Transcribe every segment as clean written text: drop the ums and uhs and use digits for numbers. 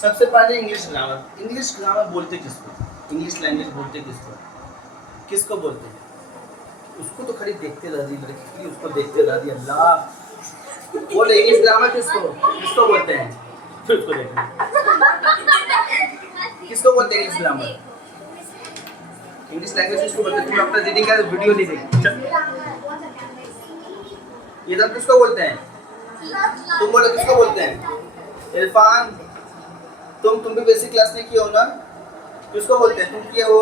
सबसे पहले English grammar. English grammar बोलते किसको? इंग्लिश लैंग्वेज बोलते किसको? किसको बोलते हैं? उसको तो खड़ी देखते रह दी लड़की, उसको देखते रह दी। अल्लाह बोले इंग्लिश ग्रामर किसको किसको बोलते हैं? फिर उसको देखना किसको बोलते हैं इंग्लिश ग्रामर? इंग्लिश लैंग्वेज किसको बोलते हैं? तुम अपना रीडिंग का वीडियो नहीं देखते। ये सब किसको बोलते हैं? तुम बोलो किसको बोलते हैं? इरफान तुम भी बेसिक क्लास नहीं किए हो ना? किसको बोलते हैं? तुम किए हो?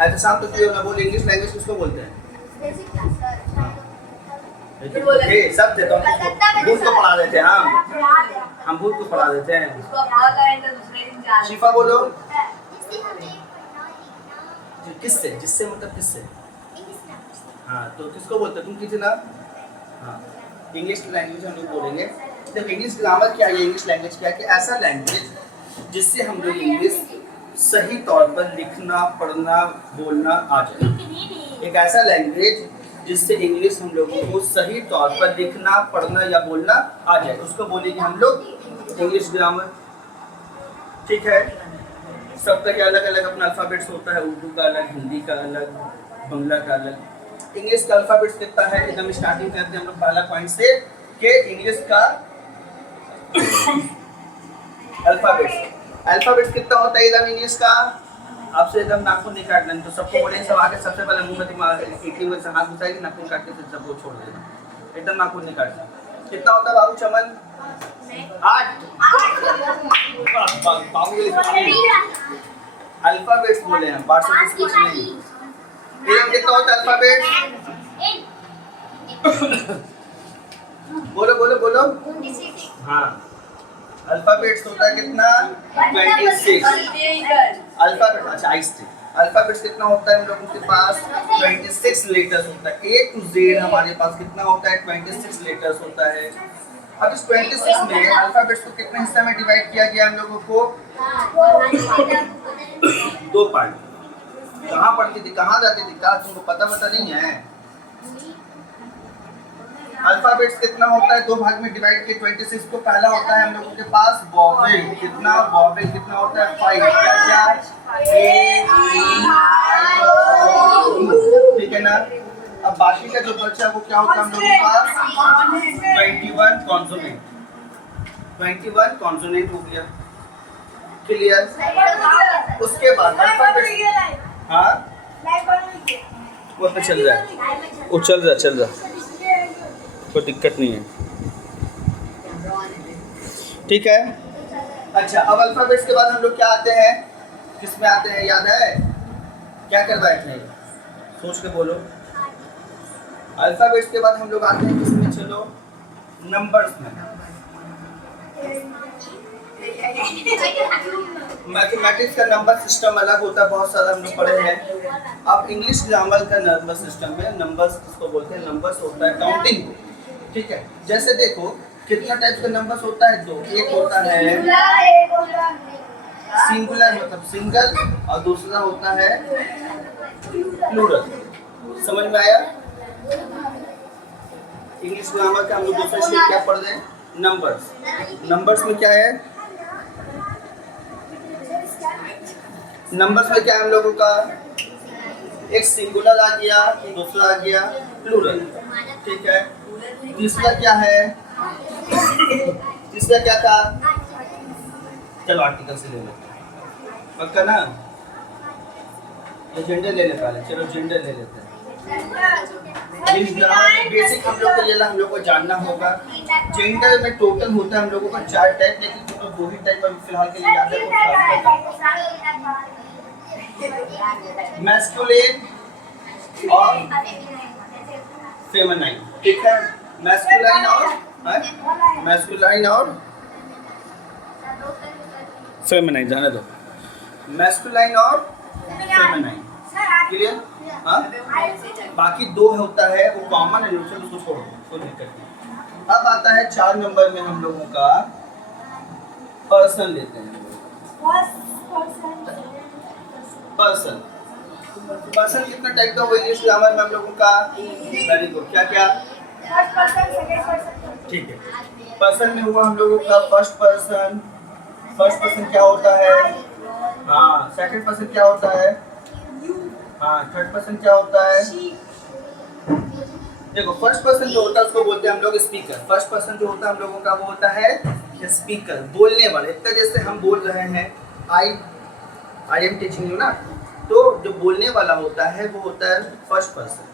ऐसे शाम तो किए हो ना? बोल इंग्लिश लैंग्वेज किसको बोलते हैं? ये सब थे तो भूत को पढ़ा देते हैं। हम भूत को पढ़ा देते हैं। शिफा बोलो किससे? जिससे मतलब किससे? हाँ तो किसको बोलते हैं? तुम की थी ना? हाँ इंग्लिश लैंग्वेज हम लोग बोलेंगे। तो इंग्लिश ग्रामर क्या है? इंग्लिश लैंग्वेज क्या है कि ऐसा लैंग्वेज जिससे हम लोग इंग्लिश सही तौर पर लिखना पढ़ना बोलना आ जाए। एक ऐसा लैंग्वेज जिससे इंग्लिश हम लोगों को सही तौर पर लिखना पढ़ना या बोलना आ जाए, उसको बोलेंगे हम लोग इंग्लिश ग्रामर। ठीक है, सबका क्या अलग अलग अपना अल्फ़ाबेट्स होता है। उर्दू का अलग, हिंदी का अलग, बंगला का अलग। इंग्लिश का अल्फ़ाबेट्स कितना है? एकदम स्टार्टिंग करते हैं हम लोग पहला पॉइंट से कि इंग्लिश का अल्फ़ाबेट्स कितना होता है एकदम इंग्लिश का? आपसे एकदम नाखून नहीं काटना, तो सबको बोलेंगे सब आके सबसे पहले मुंह में दिमाग एक से हाथ घुसाएगी, नाखून काट के फिर सबको छोड़ देना। एकदम नाखून नहीं काटना। कितना होता है बाबू चमन? 8 अल्फ़ाबेट्स बोले हैं, पार्ट्स कुछ नहीं। एकदम कितना होता है अल्फ़ाबेट्स? बोलो बोलो बोलो। हाँ अल्फ़ाबेट्स होता है कितना? 26 अल्फ़ाबेट। अच्छा आइस्टे अल्फ़ाबेट्स कितना होता है हम लोगों के पास? 26 लेटर्स होता है। A to Z हमारे पास कितना होता है? 26 लेटर्स होता है। अब इस 26 में अल्फ़ाबेट्स को कितने हिस्से में डिवाइड किया गया हम लोगों को? 2 पार्ट। कहाँ पढ़ती थी, कहाँ जाती थी, क्या तुमको पता नहीं है? अल्फ़ाबेट्स कितना होता है? 2 भाग में डिवाइड किए 26 को। पहला होता है हम लोगों के पास वॉवेल। कितना वॉवेल कितना होता है? 5। क्या क्या? A E I O। ठीक है ना? अब बाकी का जो बचा है वो क्या होता है हम लोगों के पास? 21 कॉन्सोनेंट। 21 कॉन्सोनेंट हो गया। क्लियर? उसके बाद अल्फ़ाबेट्स, हाँ वो तो चल रहा है, वो चल रहा कोई दिक्कत नहीं है। ठीक है, अच्छा अब अल्फ़ाबेट्स के बाद हम लोग क्या आते हैं? किस में आते हैं याद है? क्या करवाए थे? सोच के बोलो। अल्फ़ाबेट्स के बाद हम लोग आते हैं किसमें? चलो नंबर्स में। मैथमेटिक्स का नंबर सिस्टम अलग होता है, बहुत सारा हम लोग पढ़े हैं। अब इंग्लिश ग्रामर का नंबर सिस्टम में नंबर्स किसको बोलते हैं? नंबर्स होता है काउंटिंग। ठीक है, जैसे देखो कितना टाइप का नंबर्स होता है? 2। एक होता है सिंगुलर मतलब सिंगल, और दूसरा होता है प्लूरल। समझ में आया? इंग्लिश ग्रामर का हम लोग दूसरा स्टेप क्या पढ़ रहे हैं? नंबर्स। नंबर्स में क्या है? नंबर्स में क्या है हम लोगों का? एक सिंगुलर आ गया, दूसरा आ गया प्लूरल। ठीक है, तीसरा क्या है? तीसरा क्या था? चलो आर्टिकल से ले लेते हैं, पक्का ना? जेंडर ले लेते हैं। चलो जेंडर ले लेते हैं। बेसिक हम लोग को ये हम लोग को जानना होगा। जेंडर में टोटल होता है हम लोगों का 4 टाइप, लेकिन तो 2 ही टाइप अभी फिलहाल के लिए याद है। मैस्कुलिन और फेमिनाइन। ठीक है, मैस्कुलाइन और फेमिनाइन, जाने दो। मैस्कुलाइन और फेमिनाइन, क्लियर? हाँ, बाकी 2 होता है वो कॉमन है, उसको छोड़ो, कोई दिक्कत नहीं। अब आता है 4 नंबर में हम लोगों का पर्सन लेते हैं। पर्सन कितना टाइप का वो इंग्लिश ग्रामर में हम लोगों का? Very good. क्या क्या? ठीक है, पर्सन में हुआ हम लोगों का फर्स्ट पर्सन। फर्स्ट पर्सन क्या होता है? हाँ। सेकंड पर्सन क्या होता है? हाँ। थर्ड पर्सन क्या होता है? देखो फर्स्ट पर्सन जो होता है उसको बोलते हैं हम लोग स्पीकर। फर्स्ट पर्सन जो होता है हम लोगों का वो होता है स्पीकर, बोलने वाले। इतना जैसे हम बोल रहे हैं आई एम टीचिंग यू ना, तो जो बोलने वाला होता है वो होता है फर्स्ट पर्सन।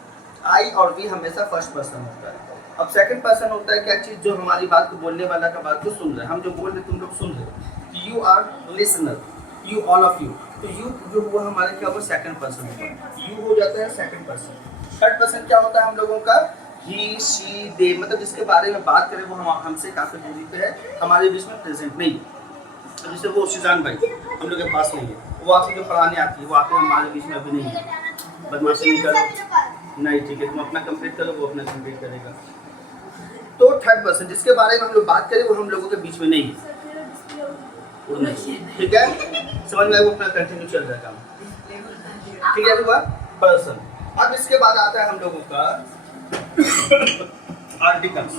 आई और वी हमेशा फर्स्ट पर्सन होता है। अब सेकंड पर्सन होता है क्या चीज़? जो हमारी बात को, बोलने वाला का बात को सुन रहे हैं। हम जो बोल रहे तुम लोग सुन रहे हो। You our listener, you all of you. तो यू जो हुआ हमारे क्या हुआ? सेकंड पर्सन होगा। यू हो जाता है सेकंड पर्सन। थर्ड पर्सन क्या होता है हम लोगों का? ही शी दे, मतलब जिसके बारे में बात करें वो हमसे काफ़ी दूरी पे है, हमारे बीच में प्रेजेंट नहीं है। तो जैसे वो शिजान भाई हम लोग के पास नहीं है, वो आपसे जो पढ़ाने आती है वो आपके हमारे बीच में अभी नहीं है। बदमाशी नहीं करो, नहीं ठीक है, तुम अपना कंप्लीट करो, वो अपना कंप्लीट करेगा। तो थर्ड पर्सन जिसके बारे में हम लोग बात करें वो हम लोगों के बीच में नहीं है, ठीक है? समझ में? वो अपना कंटिन्यू चल रहा है काम, ठीक है? हुआ पर्सन। अब इसके बाद आता है हम लोगों का आर्टिकल्स।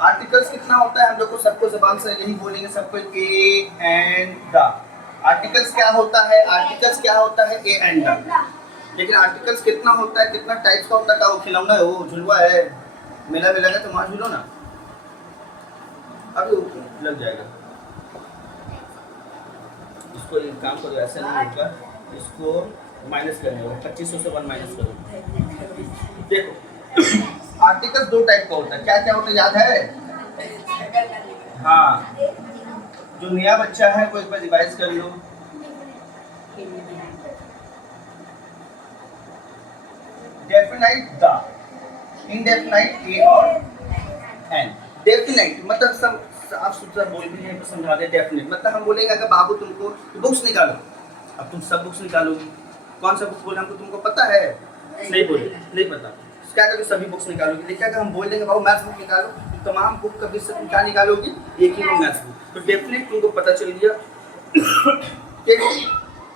आर्टिकल्स कितना होता है हम लोग को? सबको जबान से यही बोलेंगे सबको, ए एंड द। आर्टिकल्स क्या होता है? आर्टिकल्स क्या होता है? A and the. लेकिन आर्टिकल्स कितना होता है, कितना टाइप्स का होता है? वो खिलौना है, वो झुलवा है, मेला में लगा तो वहाँ झूलो ना, अभी लग जाएगा। इसको एक काम करो, ऐसा नहीं होगा, इसको माइनस करने होगा, 2500 से 1 माइनस करो। देखो आर्टिकल्स दो टाइप का होता है। क्या क्या होता है याद है? हाँ, जो नया बच्चा है वो एक बार रिवाइज कर लो। डेफिनाइट द, इनडेफिनाइट ए और एन। डेफिनाइट मतलब सब साफ सुथरा बोल भी है, समझा दे। डेफिनेट मतलब हम बोलेंगे अगर बाबू तुमको बुक्स निकालो, अब तुम सब बुक्स निकालोगी, कौन सा बुक बोले हमको, तुमको पता है? नहीं बोले, नहीं पता, क्या करोगे? सभी बुक्स निकालोगी। देखिए अगर हम बोल देंगे बाबू मैथ्स बुक निकालो, तो तमाम बुक कभी से क्या निकालोगी? एक ही बुक मैथ्स बुक। तो डेफिनेट तुमको पता चल गया कि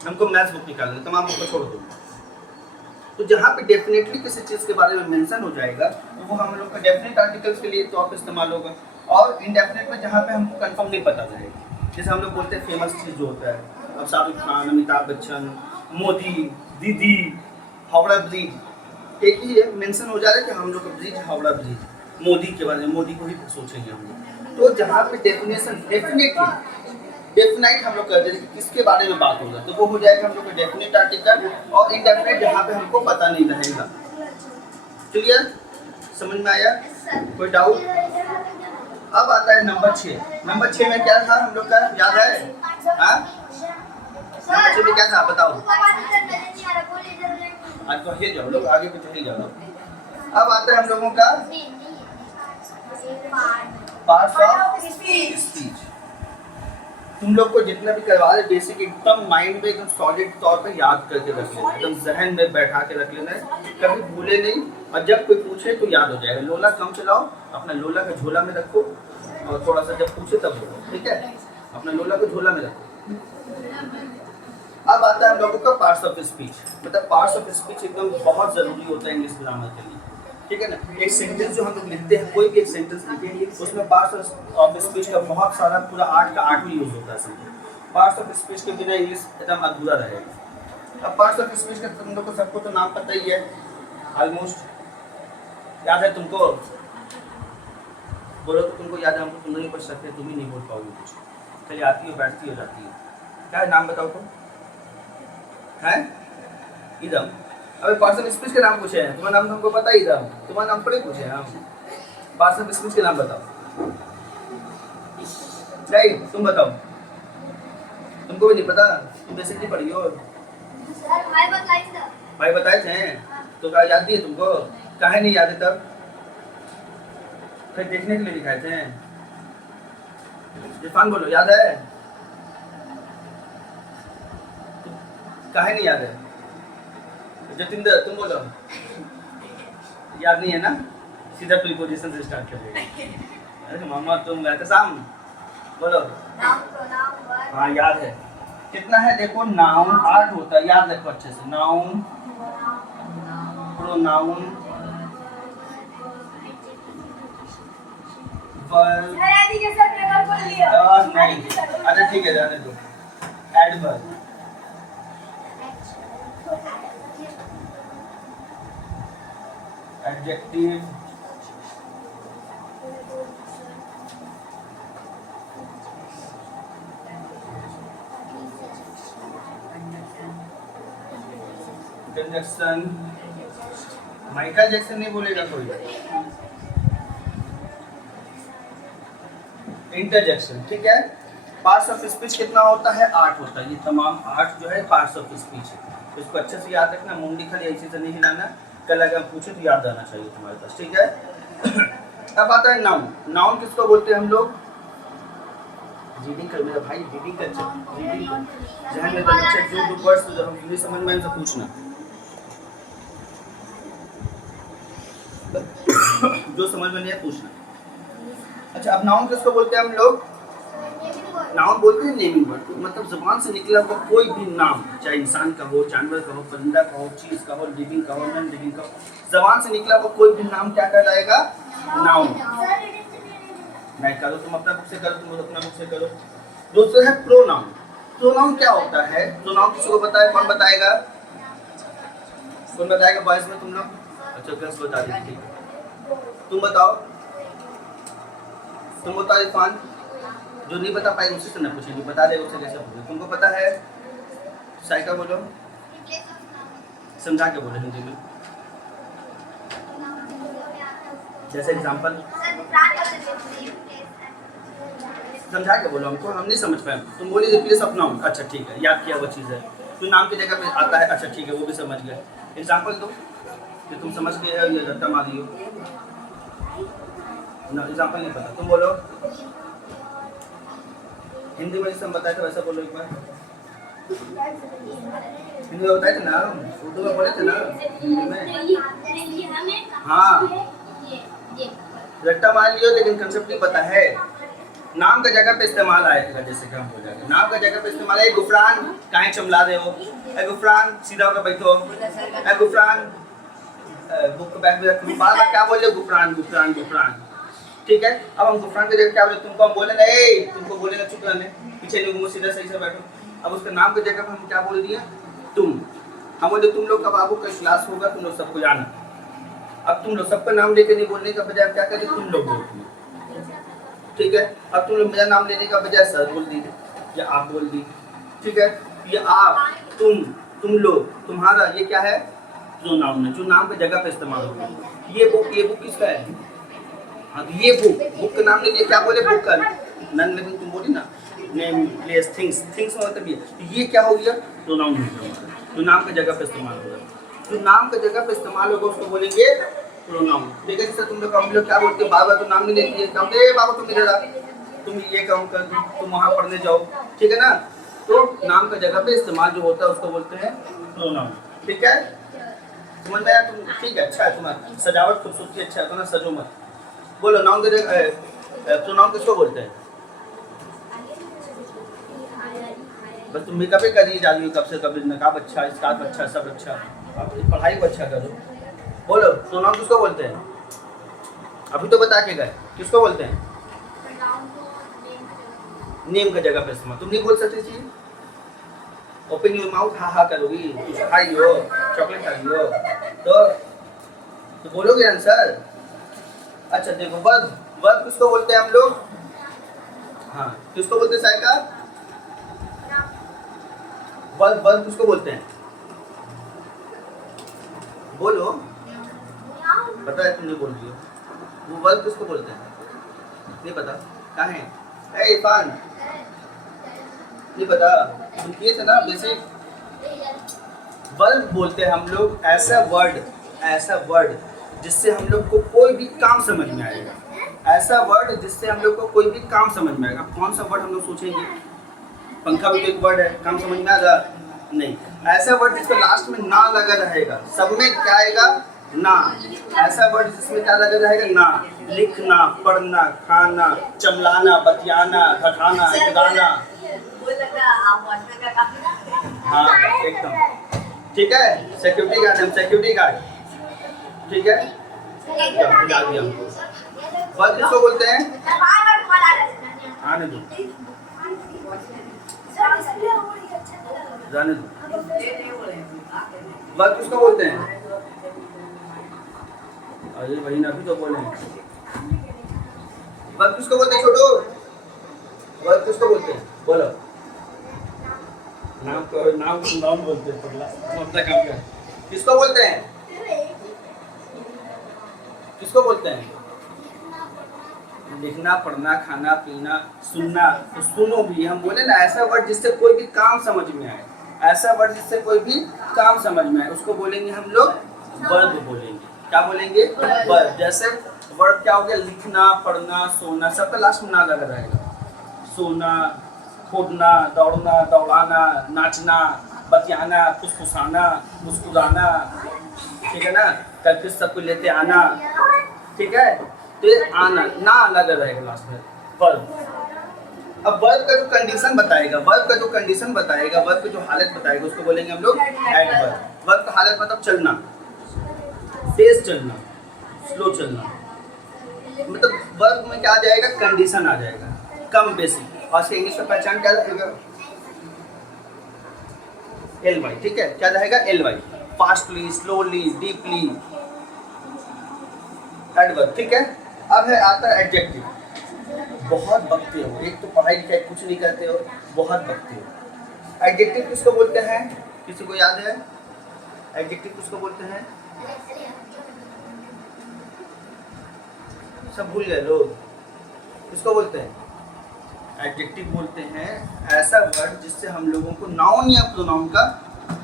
हमको मैथ्स बुक निकालना है, तमाम बुक को छोड़ दो। तो जहाँ पे डेफिनेटली किसी चीज़ के बारे में मेंशन हो जाएगा तो वो हम लोग का डेफिनेट आर्टिकल्स के लिए तो आप इस्तेमाल होगा। और इनडेफिनेट में जहाँ पे हमको कंफर्म नहीं पता जाएगा, जैसे हम लोग बोलते हैं फेमस चीज़ जो होता है, अब शाहरुख खान, अमिताभ बच्चन, मोदी, दीदी, हावड़ा ब्रिज, एक ही मेंशन हो जा रहा है कि हम लोग का ब्रिज हावड़ा ब्रिज, मोदी के बारे में, मोदी को ही सोचेंगे हम लोग। तो जहाँ पे डेफिनेशन डेफिनेट हम लोग कर देंगे किसके बारे में बात होगा, तो वो हो जाएगा हम लोग का डेफिनेट आर्टिकल। और इनडेफिनेट जहाँ पे हमको पता नहीं रहेगा। क्लियर? समझ में आया? कोई डाउट? अब आता है नंबर 6। नंबर 6 में क्या था हम लोग का, याद है? हाँ, नंबर 6 में क्या था बताओ? आज तो ये जाओ लोग, आगे पे चले जाओ। अब आता है हम लोगों का पार्ट्स ऑफ स्पीच। तुम लोग को जितना भी करवा दे बेसिक एकदम माइंड में एकदम सॉलिड तौर पे याद करके रख लेना, एकदम जहन में बैठा के रख लेना है, कभी भूले नहीं। और जब कोई पूछे तो याद हो जाएगा। लोला कम चलाओ, अपना लोला का झोला में रखो, और थोड़ा सा जब पूछे तब बोलो, ठीक है? अपना लोला को झोला में रखो। अब आता है हम लोगों का पार्ट्स ऑफ स्पीच। मतलब पार्ट्स ऑफ स्पीच एकदम बहुत ज़रूरी होता है इंग्लिश ग्रामर के लिए, ठीक है ना? एक सेंटेंस जो हम लोग लिखते हैं, कोई भी एक सेंटेंस लिखेंगे उसमें पार्ट्स ऑफ स्पीच का बहुत सारा पूरा 8 का 8 यूज होता है। पार्ट्स ऑफ स्पीच के बिना इंग्लिश एकदम अधूरा रहेगा। अब पार्ट्स ऑफ स्पीच का तुम लोग को सबको तो नाम पता ही है, ऑलमोस्ट याद है तुमको? बोलो तो तुमको याद है, हमको तुम नहीं पढ़ सकते, तुम ही नहीं बोल पाओगे कुछ, चलिए आती हो, बैठती हो, जाती है। क्या है नाम बताओ तुम? है इदम। अबे पार्ट्स ऑफ स्पीच के नाम पूछे हैं, तुम्हारा नाम हमको पता ही था, तुम्हारा नाम थोड़े पूछे हैं हम। पार्ट्स ऑफ स्पीच के नाम बताओ। नहीं तुम बताओ, तुमको भी नहीं पता? तुम बेसिकली पढ़ी हो? भाई बताए थे तो क्या याद नहीं है तुमको? काहे नहीं याद है तब? फिर देखने के लिए दिखाए थे। इरफान बोलो याद है? काहे नहीं याद है? जतिंदर तुम बोलो याद नहीं है ना? सीधा प्रीपोजिशन से स्टार्ट करेगा। अरे मामा तुम रहते साम बोलो। हाँ याद है। कितना है देखो, नाउन 8 होता है, याद रखो अच्छे से। नाउन, प्रोनाउन, वर्ब नहीं, अच्छा ठीक है जाने दो। Adverb, adjective, conjunction, Michael Jackson नहीं बोलेगा कोई। इंटरजेक्शन, ठीक है। पार्ट्स ऑफ स्पीच कितना होता है? 8 होता है। ये तमाम 8 जो है पार्ट्स ऑफ स्पीच है। तो इसको अच्छे से याद रखना, मुंडी खाली ऐसे से नहीं हिलाना। कल अगर पूछे तो याद आना चाहिए तुम्हारे पास, ठीक है। अब आता है नाउन। नाउन किसको बोलते हैं हम लोग? रीडिंग कर मेरा भाई, रीडिंग कर, रीडिंग ध्यान में बच्चे जो वर्ड्स जो हम नहीं समझ में आए पूछना। जो समझ में नहीं है पूछना। अच्छा, अब नाउन किसको बोलते हैं हम लोग? नाउन बोलते हैं नेमिंग वर्ड, मतलब जुबान से निकला हुआ कोई भी नाम, चाहे इंसान का हो, जानवर का हो, परिंदा का हो, चीज का हो, लिविंग का हो, नॉन लिविंग का हो, जुबान से निकला हुआ कोई भी नाम क्या कहलाएगा? नाउन। नहीं करो तुम अपना बुक से करो, तुम अपना बुक से करो। दूसरा है प्रोनाउन। प्रोनाउन क्या होता है? प्रोनाउन किसी को पता है? कौन बताएगा? कौन बताएगा बॉयज में तुम लोग? अच्छा गर्ल्स बता दीजिए, तुम बताओ, तुम बताओ इरफान। जो नहीं बता पाएगा उससे से ना पूछे, जो बता देगा उससे कैसे पूछे। तुमको पता है? साइका बोलो, समझा के बोलो हिंदी में, जैसे एग्जांपल समझा के बोलो हमको, हम नहीं समझ पाए। तुम बोली रिप्लेस ऑफ नाउन, अच्छा ठीक है, याद किया वो चीज़ है। तो नाम की जगह पे आता है, अच्छा ठीक है, वो भी समझ गए। एग्जांपल दो कि तुम समझ गए हो या रट्टा मारी हो ना। एग्जांपल नहीं पता, तुम बोलो। हिंदी में जैसे हम बताए थे वैसा बोलो एक बार। हिंदी में बताए थे ना, उर्दू में बोले थे ना हिंदी में। हाँ रट्टा मार लियो, लेकिन कंसेप्ट नहीं पता है। नाम का जगह पे इस्तेमाल आएगा, जैसे कि हम बोल जाएगा नाम का जगह पे इस्तेमाल है। गुफरान काहे चमला दे हो? ए गुफरान सीधा होकर बैठो। ए गुफरान बुक बैग में रखो। बार बार क्या बोल रहे? गुफरान गुफरान गुफरान, ठीक है। अब हम गुफरान की जगह क्या बोले? तुमको हम बोले नहीं, तुमको बोलेगा चुप रहने, पीछे नहीं घूमो, सीधा सही से बैठो। अब उसके नाम की जगह पर हम क्या बोल दिए? तुम। हम बोले तुम लोग का बाबू का क्लास होगा, तुम लोग सबको जाना। अब तुम लोग सबका नाम लेके नहीं बोलने का बजाय क्या करें? तुम लोग बोल दिए, ठीक है। अब तुम लोग मेरा नाम लेने का बजाय सर बोल दीजिए या आप बोल दीजिए, ठीक है। ये आप, तुम लोग, तुम्हारा, ये क्या है? प्रोनाउन है, जो नाम की जगह पे इस्तेमाल होगा। ये बुक किसका है? हाँ तो ये बुक का नाम लेके क्या बोले? बुक का नन लिविंग तुम बोली ना, नेम प्लेस थिंग्स, थिंग्स का मतलब ये। तो ये क्या हो गया? प्रोनाउन हो गया, जो नाम की जगह पे इस्तेमाल होगा। जो नाम की जगह पे इस्तेमाल होगा उसको बोलेंगे प्रोनाउन, ठीक है। जैसे तुम लोग क्या बोलते हो? बाबा तो नाम नहीं लेती है, कहते बाबा तुम इधर आ, तुम ये काम कर, तुम वहाँ पढ़ने जाओ, ठीक है ना। तो नाम का जगह पे इस्तेमाल जो होता है उसको बोलते हैं प्रोनाउन, ठीक है। समझ में आया तुम? ठीक है, अच्छा है, तुम्हारी सजावट खूबसूरती अच्छा है तो ना, सजो मत। बोलो नाउन की जगह प्रोनाउन किसको बोलते हैं? बस तुम मेकअप ही करिए जा रही हो कब से, कभी नकाब अच्छा, स्कार्फ अच्छा, सब अच्छा, आप पढ़ाई को अच्छा करो। बोलो प्रोनाउन किसको बोलते हैं? अभी तो बता के गए, किसको बोलते हैं? नेम का जगह पे इस्तेमाल। तुम नहीं बोल सकती थी? ओपन योर माउथ, हाँ हाँ करोगी, कुछ खाई हो, चॉकलेट खाई हो तो बोलोगे आंसर। अच्छा देखो, वर्ब किसको बोलते हैं हम लोग? हाँ किसको बोलते हैं साइका? वर्ब किसको बोलते हैं? बोलो, पता है तुमने बोल दिया। वो वर्ब किसको बोलते हैं? नहीं पता? कहाँ है? ए इरफान नहीं पता? तुम किए थे ना बेसिक। वर्ब बोलते हैं हम लोग ऐसा वर्ड जिससे हम लोग को कोई भी काम समझ में आएगा। ऐसा वर्ड जिससे हम लोग को कोई भी काम समझ में आएगा। कौन सा वर्ड हम लोग सोचेंगे? पंखा भी तो एक वर्ड है, काम समझ में आ रहा? नहीं। ऐसा वर्ड जिसका लास्ट में ना लगा रहेगा, सब में क्या आएगा? ना। ऐसा वर्ड जिसमें क्या लगा रहेगा? ना। लिखना, पढ़ना, खाना, चमलाना, बतियाना, घटाना, गाना। हाँ एकदम ठीक है। सिक्योरिटी गार्ड, हम सिक्योरिटी गार्ड, ठीक है। वर्ब किसको बोलते हैं? आने दो, जाने दो। वर्ब किसको बोलते हैं? अरे वही ना, अभी तो बोले। वर्ब किसको बोलते हैं छोटू? वर्ब किसको बोलते हैं? बोलो। नाम बोलते हैं पगला, अपना काम कर। किसको बोलते हैं? किसको बोलते हैं? लिखना, पढ़ना, खाना, पीना, सुनना। तो सुनो भी, हम बोले ना ऐसा वर्ड जिससे कोई भी काम समझ में आए, ऐसा वर्ड जिससे कोई भी काम समझ में आए, उसको बोलेंगे हम लोग वर्ब बोलेंगे। क्या बोलेंगे? वर्ब। जैसे वर्ब क्या हो गया? लिखना, पढ़ना, सोना, सबका लास्ट में ना लगा रहेगा। सोना, कूदना, दौड़ना, दौड़ाना, नाचना, बतियाना, फुसफुसाना, मुस्कुराना, ठीक है ना? कल फिर सबको लेते आना, ठीक है? तो ये आना ना लगा रहेगा लास्ट में, वर्ब। अब वर्ब का जो कंडीशन बताएगा, वर्ब का जो कंडीशन बताएगा, वर्ब की जो हालत बताएगा, उसको बोलेंगे हम लोग एडवर्ब। वर्ब का हालत मतलब चलना, तेज चलना, स्लो चलना, मतलब वर्ब में क्या आ जाएगा? कंडीशन आ जाएगा, कम बेसी। और इसके इंग्लिश में पहचान क्या रहेगा? LY, ठीक है? क्या रहेगा? LY, fastly, slowly, deeply, adverb, ठीक है? अब है आता है एडजेक्टिव। बहुत बकते हो, एक तो पढ़ाई लिखाई कुछ नहीं करते हो, बहुत बकते हो। एडजेक्टिव किसको बोलते हैं? किसी को याद है? एडजेक्टिव किसको बोलते हैं? सब भूल गए लोग। किसको बोलते हैं? एडजेक्टिव बोलते हैं ऐसा वर्ड जिससे हम लोगों को नाउन या प्रोनाउन का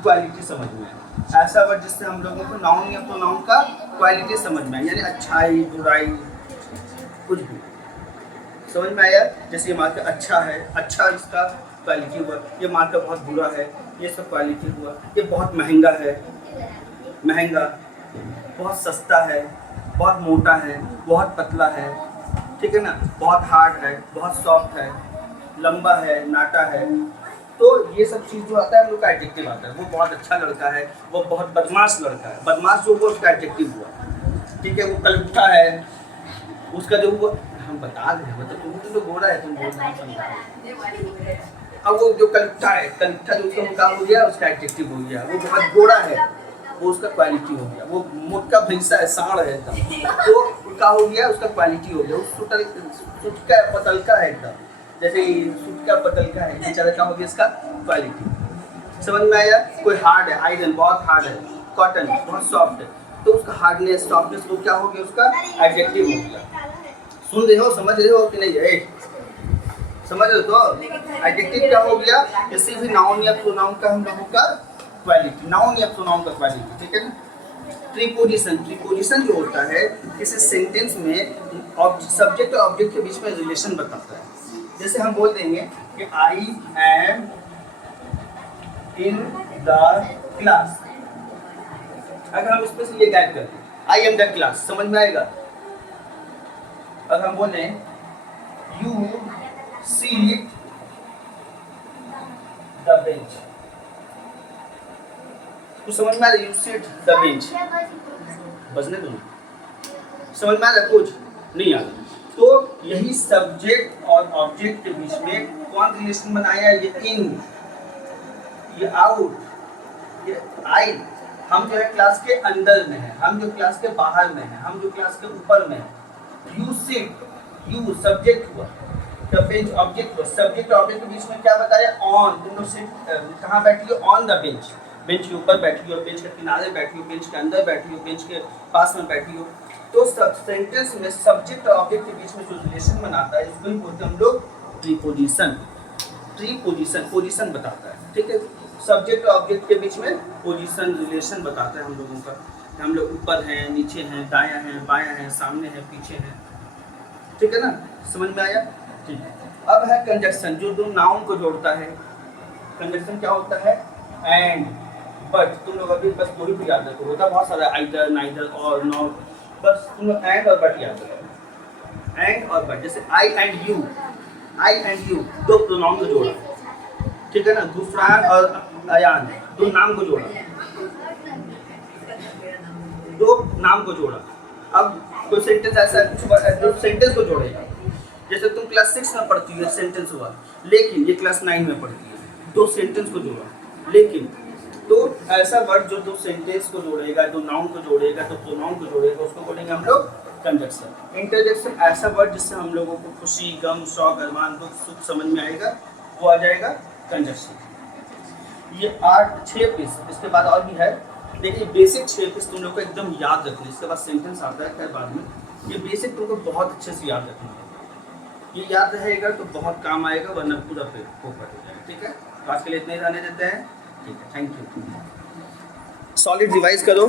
क्वालिटी समझ में आए। ऐसा वर्ड जिससे हम लोगों को नाउन या प्रोनाउन का क्वालिटी समझ में आए, यानी अच्छाई, बुराई, कुछ भी समझ में आया। जैसे ये मार्कर अच्छा है, अच्छा इसका क्वालिटी हुआ। ये मार्कर बहुत बुरा है, ये सब क्वालिटी हुआ। ये बहुत महंगा है, महंगा। बहुत सस्ता है, बहुत मोटा है, बहुत पतला है, ठीक है ना? बहुत हार्ड है, बहुत सॉफ्ट है, लंबा है, नाटा है। तो ये सब चीज़ जो आता है हम लोग का एडजेक्टिव आता है। वो बहुत अच्छा लड़का है, वो बहुत बदमाश लड़का है। बदमाश जो हुआ उसका एडजेक्टिव हुआ, ठीक है? वो कलुट्ठा है, उसका जो हुआ हम बता रहे हैं, मतलब तुम तो गोरा है, तुम बोल रहे। अब वो जो कलुट्ठा है, कलुट्ठा जो उसका क्या हो गया? उसका एडजेक्टिव हो गया। वो बहुत गोरा है, वो उसका क्वालिटी हो गया। वो मोटा भैंसा है, सांड है एकदम, तो क्या हो गया? उसका क्वालिटी हो गया। सुटका पतलका है एकदम, जैसे सुटका पतलका है, बेचारा क्या हो गया? इसका क्वालिटी। समझ में आया? कोई हार्ड है, आयरन बहुत हार्ड है, कॉटन बहुत सॉफ्ट है, तो उसका हार्डनेस, सॉफ्टनेस वो क्या हो गया? उसका एडजेक्टिव हो गया। सुन रहे हो, समझ रहे हो कि नहीं? है समझ रहे हो? तो एडजेक्टिव क्या हो गया? किसी भी नाउन या प्रोनाउन का हम लोगों का क्वालिटी, नाउन या प्रोनाउन का क्वालिटी, ठीक है ना? प्रीपोजिशन, प्रीपोजिशन जो होता है किसी सेंटेंस में सब्जेक्ट और ऑब्जेक्ट के बीच में रिलेशन बताता है। जैसे हम बोल देंगे कि I am in the class, अगर हम उसमें से ये गायब कर दें आई एम द क्लास, समझ में आएगा? अगर हम बोले यू सीट द बेंच, तो समझ में आ रहा है? यू सीट द बेंच, बजने दो, समझ में आ रहा है? कुछ नहीं आ रहा। तो यही सब्जेक्ट और ऑब्जेक्ट के बीच में कौन रिलेशन बनाया? ये इन, ये आउट, ये आई। हम जो है क्लास के अंदर में है, हम जो क्लास के बाहर में है, हम जो क्लास के ऊपर में है। यू सिट, यू सब्जेक्ट हुआ, द बेंच ऑब्जेक्ट हुआ। सब्जेक्ट और ऑब्जेक्ट के बीच में क्या बताया? ऑन। तुम लोग सिट कहाँ बैठी हो? ऑन द बेंच, बेंच के ऊपर बैठी हो, बेंच के किनारे बैठी हो, बेंच के अंदर बैठी हो, बेंच के पास में बैठी हो। तो सब सेंटेंस में सब्जेक्ट और ऑब्जेक्ट के बीच में जो रिलेशन बनाता है इसको ही बोलते हैं हम लोग प्रीपोजिशन। प्रीपोजिशन पोजीशन बताता है, ठीक है? सब्जेक्ट और ऑब्जेक्ट के बीच में पोजीशन रिलेशन बताता है हम लोगों का। हम लोग ऊपर हैं, नीचे हैं, दायां हैं, बायां हैं, सामने हैं, पीछे हैं, ठीक है ना? समझ में आया? ठीक है। अब है कंजक्शन, जो दो नाउन को जोड़ता है। कंजक्शन क्या होता है? And, but. तुम लोग अभी बस दो ही याद रखो, होता बहुत सारा आइदर, नाइदर और नॉट, बस तुम लोग एंड और बट याद रखो। एंड और बट, जैसे I and you, I and you दो प्रोनाउन को जोड़ा, ठीक है ना? गुफरान और अयान दो नाम को जोड़ा, दो नाम को जोड़ा। अब कोई सेंटेंस ऐसा जो सेंटेंस को जोड़ेगा। जैसे तुम क्लास 6 में पढ़ती हो, सेंटेंस हुआ, लेकिन ये क्लास 9 में पढ़ती है, दो सेंटेंस को जोड़ा। लेकिन तो ऐसा वर्ड जो दो सेंटेंस को जोड़ेगा, दो नाउन को जोड़ेगा, दो प्रोनाउन को जोड़ेगा, उसको बोलेंगे हम लोग कंजक्शन। इंटरजेक्शन ऐसा वर्ड जिससे हम लोगों को खुशी, गम, शौक, अरमान, दुख, सुख समझ में आएगा, वो आ जाएगा कंजक्शन। ये 6 पीस, इसके बाद और भी है, लेकिन बेसिक 6 पीस तुम लोग को एकदम याद रखना। इसके बाद सेंटेंस आता है खैर बाद में। ये बेसिक तुमको बहुत अच्छे से याद रखना है। ये याद रहेगा तो बहुत काम आएगा, वरना पूरा फोकट हो जाएगा। ठीक है, तो आज के लिए इतने ही रहने देते हैं। ठीक है, थैंक यू। सॉलिड रिवाइज करो।